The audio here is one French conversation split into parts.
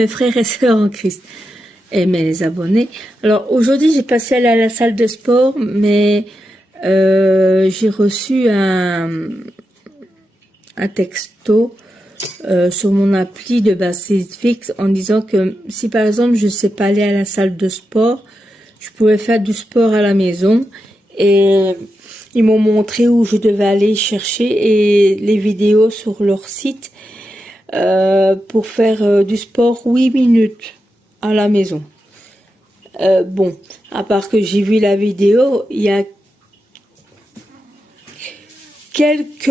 mes frères et sœurs en Christ et mes abonnés. Alors aujourd'hui, j'ai passé à la salle de sport, mais j'ai reçu un texto sur mon appli de Bassifix en disant que si par exemple je ne sais pas aller à la salle de sport, je pouvais faire du sport à la maison, et ils m'ont montré où je devais aller chercher et les vidéos sur leur site pour faire du sport 8 minutes à la maison. Bon, à part que j'ai vu la vidéo, il y a quelques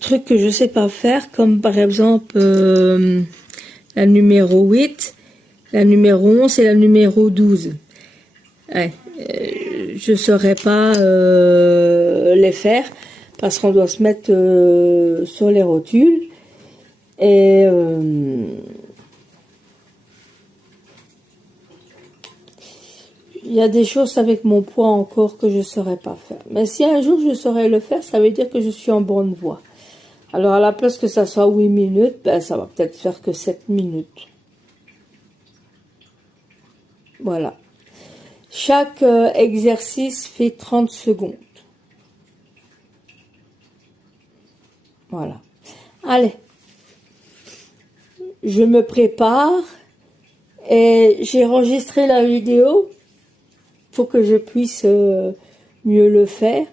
trucs que je sais pas faire, comme par exemple la numéro 8, la numéro 11 et la numéro 12. Ouais, je saurais pas les faire parce qu'on doit se mettre sur les rotules, et il y a des choses avec mon poids encore que je ne saurais pas faire. Mais si un jour je saurais le faire, ça veut dire que je suis en bonne voie. Alors à la place que ça soit 8 minutes, ben ça va peut-être faire que 7 minutes. Voilà. Chaque exercice fait 30 secondes. Voilà. Allez. Je me prépare et j'ai enregistré la vidéo pour que je puisse mieux le faire.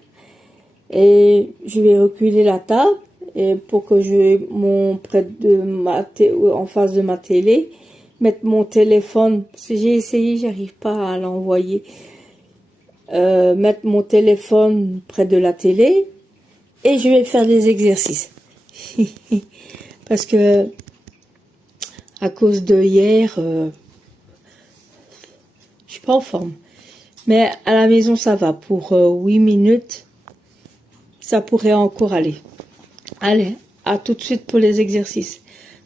Et je vais reculer la table et pour que je en face de ma télé, mettre mon téléphone, parce que j'ai essayé, j'arrive pas à l'envoyer, mettre mon téléphone près de la télé, et je vais faire des exercices. Parce que à cause de hier, je suis pas en forme. Mais à la maison, ça va. Pour 8 minutes, ça pourrait encore aller. Allez, à tout de suite pour les exercices.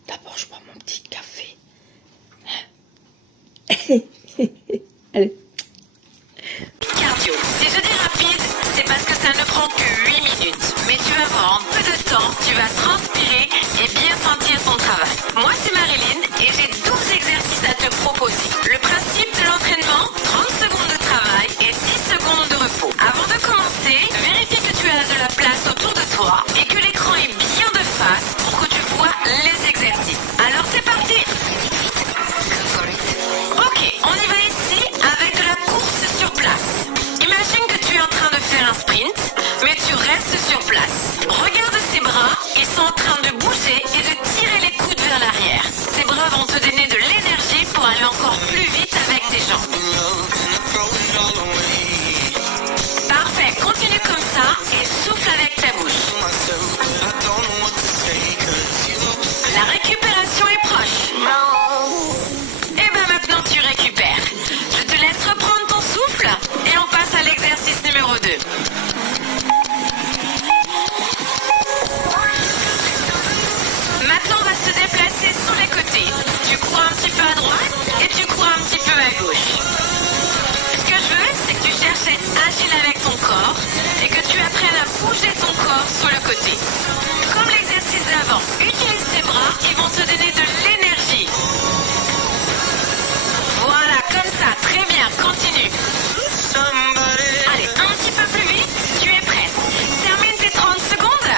D'abord, je bois mon petit café. Allez. Cardio. Si je dis rapide, c'est parce que ça ne prend que 8 minutes. Mais tu vas voir, en peu de temps, tu vas transpirer et bien sentir ton travail. Moi, c'est Marilyn et j'ai 12 exercices à te proposer. Le principe de l'entraînement, 30 secondes de travail et 10 secondes de repos. Avant de commencer, vérifie que tu as de la place autour de toi et que l'écran est bien de face pour que tu vois les exercices. Alors c'est parti! Ok, on y va ici avec de la course sur place. Imagine que tu es en train de faire un sprint, mais tu restes sur place. Regarde ses bras, ils sont en train de bouger et de tirer les coudes vers l'arrière. Ces bras vont te donner de l'énergie pour aller encore plus vite avec tes jambes. Parfait, continue comme ça et souffle avec ta bouche. La récupération est proche. Et ben maintenant tu récupères. Je te laisse reprendre ton souffle et on passe à l'exercice numéro 2. Maintenant on va se déplacer sur les côtés. Tu cours un petit peu à droite et tu cours un petit peu à gauche. Ce que je veux, c'est que tu cherches à être agile avec ton corps et que tu apprennes à bouger ton corps sur le côté. Comme l'exercice d'avant, utilise tes bras, ils vont te donner de l'énergie. Voilà, comme ça, très bien, continue. Allez, un petit peu plus vite, tu es prête. Termine tes 30 secondes.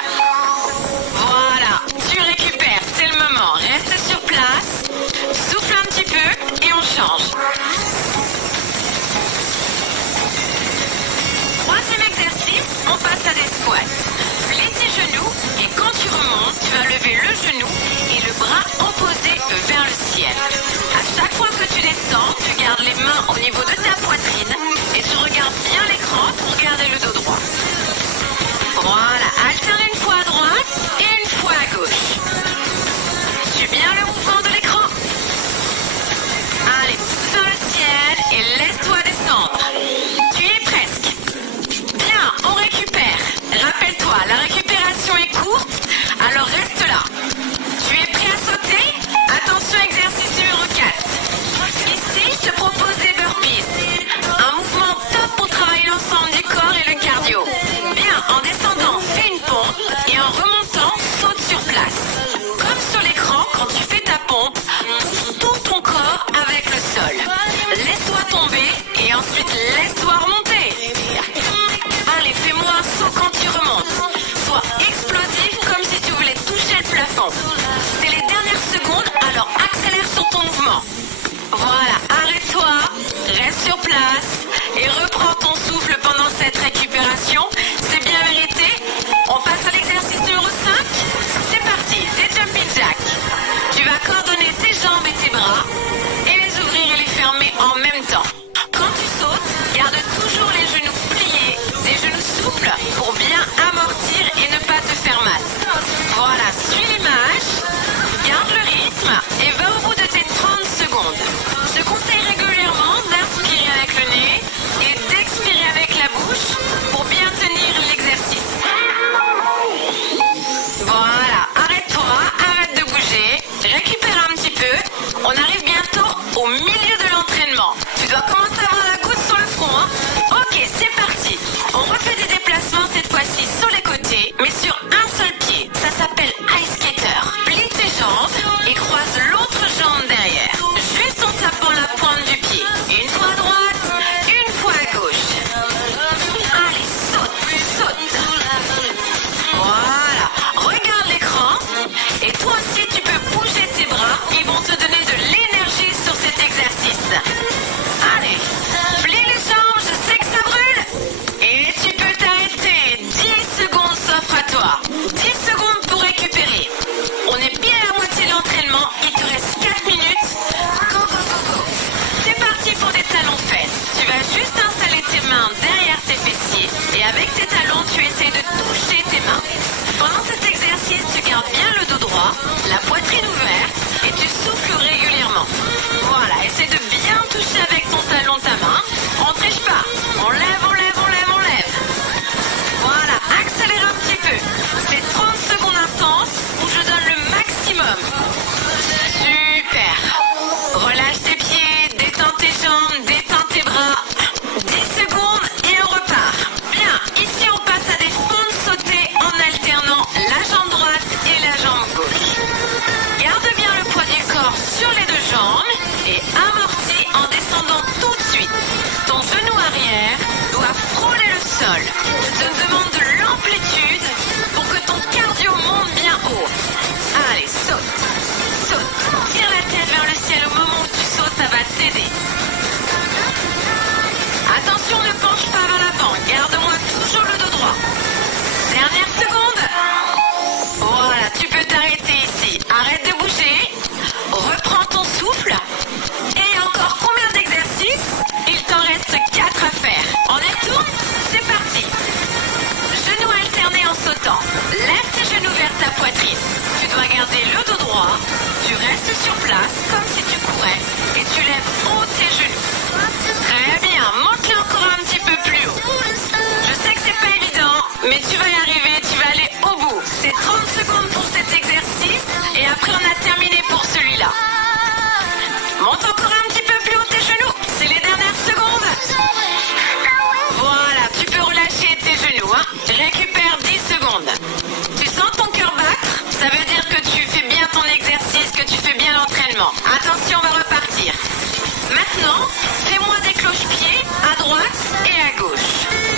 Voilà, tu récupères, c'est le moment. Reste sur place, souffle un petit peu et on change. Troisième exercice, on passe à des squats. Plie tes genoux et quand tu remontes, tu vas lever le genou et le bras opposé vers le ciel. À chaque fois que tu descends, tu gardes les mains au niveau de ta poitrine et tu regardes bien l'écran pour garder le dos droit. Voilà, alterne une fois à droite et une fois à gauche. Suis bien le mouvement de l'écran. Allez, dans le ciel et laisse-toi descendre. Tu y es presque. Bien, on récupère. Rappelle-toi, la récupération est courte, alors reste là. Tu es prêt à sauter? Attention, exercice numéro 4. Ici, je te propose des burpees. Un mouvement top pour travailler l'ensemble du corps et le cardio. sol. Je te demande de l'amplitude pour que ton cardio monte bien haut. Allez, saute, saute. Tire la tête vers le ciel au moment où tu sautes, ça va t'aider. Attention, ne penche pas vers l'avant. Garde-moi toujours le dos droit. Dernière seconde. Voilà, tu peux t'arrêter ici. Arrête de bouger. Reprends ton souffle. Et encore combien d'exercices? Il t'en reste 4 à faire. On y retourne? C'est parti. Genoux alternés en sautant. Lève tes genoux vers ta poitrine. Tu dois garder le dos droit. Tu restes sur place comme si tu courais. Et tu lèves haut tes genoux. Très bien. Monte-les encore un petit peu plus haut. Je sais que c'est pas évident, mais tu vas y arriver. Tu vas aller au bout. C'est 30 secondes pour cet exercice. Et après, on a terminé pour celui-là. Monte encore un petit peu plus haut tes genoux. C'est les dernières secondes. Voilà, tu peux relâcher tes genoux. Hein. Récupère 10 secondes. Tu sens ton cœur battre? Ça veut dire que tu fais bien ton exercice, que tu fais bien l'entraînement. Attention, on va repartir. Maintenant, fais-moi des cloche-pieds à droite et à gauche.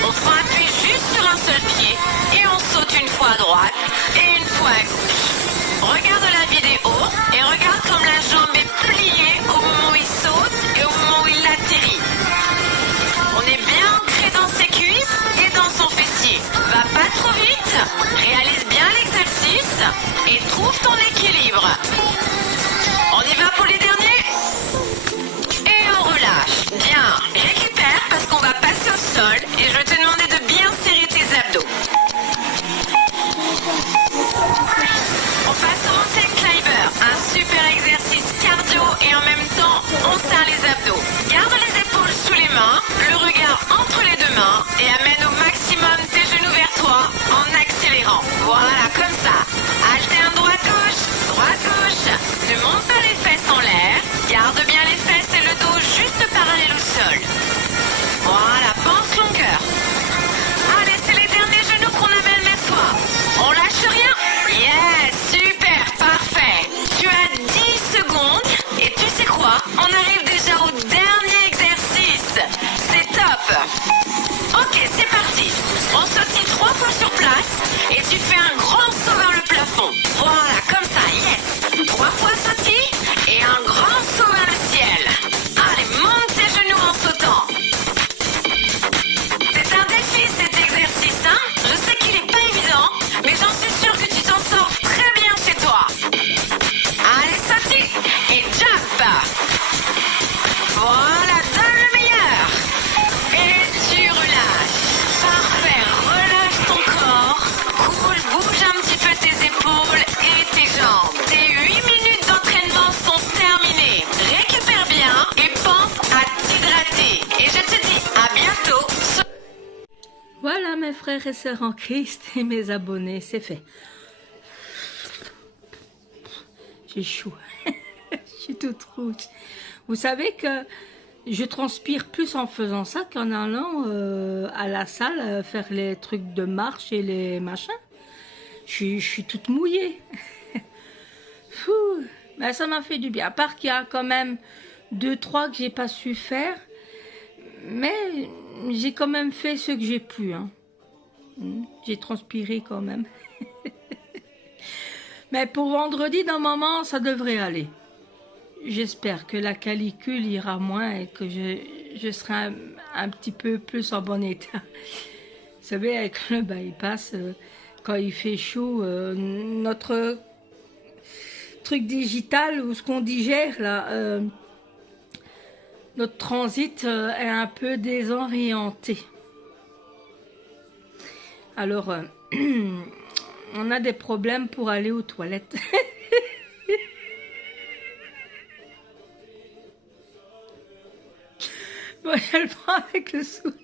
On prend appui juste sur un seul pied et on saute une fois à droite et une fois à gauche. Regarde la vidéo et regarde comme la jambe est pliée au moment où il saute et au moment où il atterrit. On est bien ancré dans ses cuisses et dans son fessier. Va pas trop vite, réalise bien l'exercice et trouve ton équilibre. On y va pour les derniers? Et on relâche. Bien, récupère parce qu'on va passer au sol et je vais te demander de bien serrer tes abdos. On passe au mountain climber, un super exercice cardio et en même temps on serre les abdos. Garde les épaules sous les mains, le regard entre les deux mains et amène au maximum tes genoux vers toi en accélérant. Voilà, comme ça. Alterne droite-gauche, droite-gauche. Ne monte pas les fesses en l'air. Garde bien les fesses et le dos juste parallèle au sol. Voilà, pense longueur. Allez, c'est les derniers genoux qu'on amène vers toi. On lâche rien. Yes, super, parfait. Tu as 10 secondes et tu sais quoi? On arrive déjà au dernier exercice. C'est top. Ok, c'est parti. On sautille 3 fois sur place et tu fais un grand saut vers le plafond. Voilà, comme ça, yes. 3 fois sautille et un grand saut vers le ciel. Allez, monte tes genoux en sautant. C'est un défi cet exercice, hein? Je sais qu'il est pas évident, mais j'en suis sûre que tu t'en sors très bien chez toi. Allez, sautille et jump. Voilà, donne le meilleur. Et tu relâches. Parfait, relâche ton corps. Cool, bouge un petit peu tes épaules et tes jambes. Tes 8 minutes d'entraînement sont terminées. Récupère bien et pense à t'hydrater. Et je te dis à bientôt. Voilà mes frères et sœurs en Christ et mes abonnés, c'est fait. J'ai chaud. Je suis toute rouge. Vous savez que je transpire plus en faisant ça qu'en allant à la salle faire les trucs de marche et les machins. Je suis toute mouillée. Mais ça m'a fait du bien. À part qu'il y a quand même 2-3 que j'ai pas su faire. Mais j'ai quand même fait ce que j'ai pu. Hein. J'ai transpiré quand même. Mais pour vendredi, normalement, ça devrait aller. J'espère que la canicule ira moins et que je serai un petit peu plus en bon état. Vous savez, avec le bypass, quand il fait chaud, notre truc digital ou ce qu'on digère, là, notre transit est un peu désorienté. Alors, on a des problèmes pour aller aux toilettes. Moi, je le prends avec le sourire.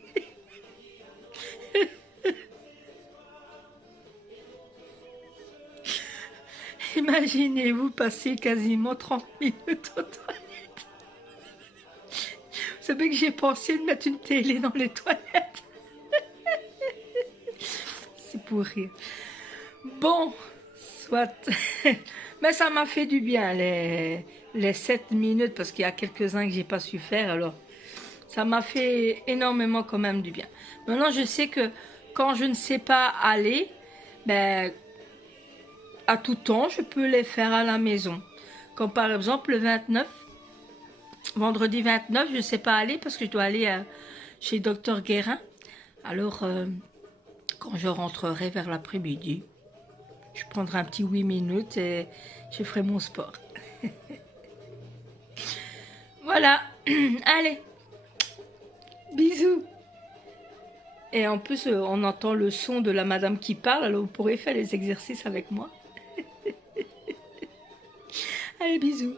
Imaginez-vous passer quasiment 30 minutes aux toilettes. Vous savez que j'ai pensé de mettre une télé dans les toilettes. C'est pour rire. Bon, soit. Mais ça m'a fait du bien les 7 minutes parce qu'il y a quelques-uns que j'ai pas su faire. Alors, Ça m'a fait énormément quand même du bien. Maintenant, je sais que quand je ne sais pas aller, ben, à tout temps, je peux les faire à la maison. Comme par exemple le 29, vendredi 29, je ne sais pas aller parce que je dois aller chez Docteur Guérin. Alors, quand je rentrerai vers l'après-midi, je prendrai un petit 8 minutes et je ferai mon sport. Voilà, allez, bisous. Et en plus, on entend le son de la madame qui parle, alors vous pourrez faire les exercices avec moi. Allez, bisous.